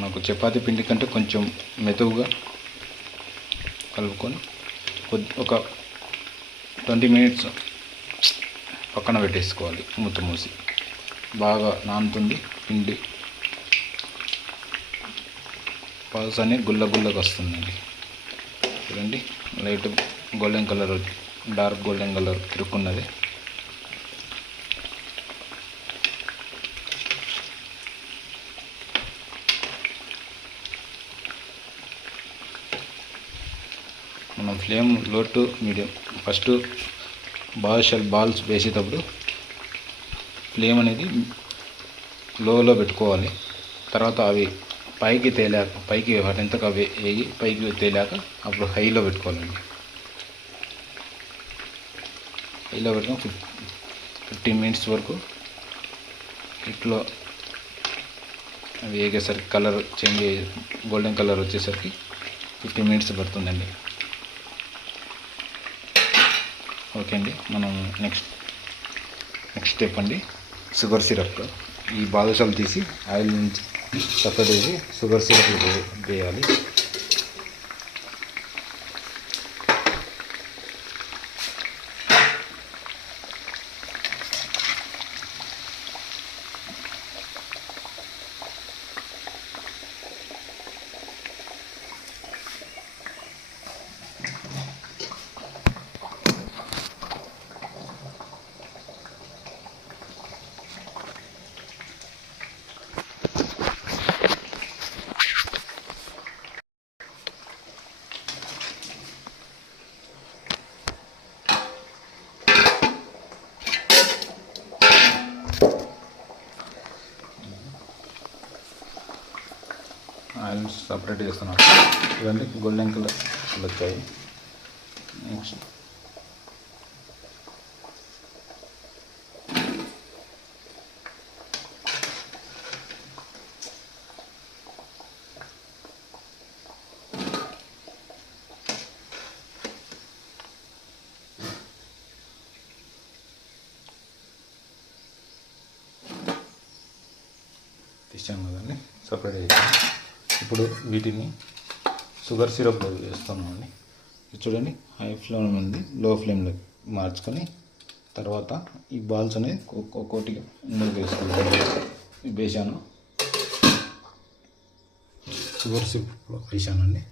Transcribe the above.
మనకు చపాతీ పిండి కంటే కొంచెం మెతువుగా కలుపుకొని ఒక 20 మినిట్స్ పక్కన పెట్టేసుకోవాలి. మూత మూసి బాగా నానుతుంది పిండి. పల్స్ అని గుల్లగా వస్తుందండి. చూడండి, light golden colour, dark golden colour తిరుక్కున్నది. మనం flame low to medium. First balls వేసేటప్పుడు ఫ్లేమ్ అనేది లోలో పెట్టుకోవాలి. తర్వాత అవి పైకి వాటింతకు అవి వేగి పైకి తేలాక అప్పుడు హైలో పెట్టుకోవాలండి. హైలో పెట్టుకొని 15 మినిట్స్ వరకు ఇట్లో అవి వేగేసరికి కలర్ చేంజ్ అయ్యి గోల్డెన్ కలర్ వచ్చేసరికి 15 మినిట్స్ పడుతుందండి. ఓకే అండి, మనం నెక్స్ట్ స్టెప్ అండి, షుగర్ సిరప్. ఈ బాదుషాలు తీసి ఆయిల్ నుంచి సపరేట్ చేసి షుగర్ సిరప్ వేయాలి. ఆయిల్ సపరేట్ చేస్తున్నాను. ఇవన్నీ గోల్డెన్ కలర్ వచ్చాయి. నెక్స్ట్ తీసాం కదండి, సపరేట్ చేసాం. ఇప్పుడు వీటిని షుగర్ సిరప్లో వేస్తున్నామండి. చూడండి, హై ఫ్లేమ్ ఉంది, లో ఫ్లేమ్లో మార్చుకొని తర్వాత ఈ బాల్స్ అనేది ఒక్కొక్కటిగా ఇందులో వేసుకోవాలి. వేసాను, షుగర్ సిరప్లో వేసానండి.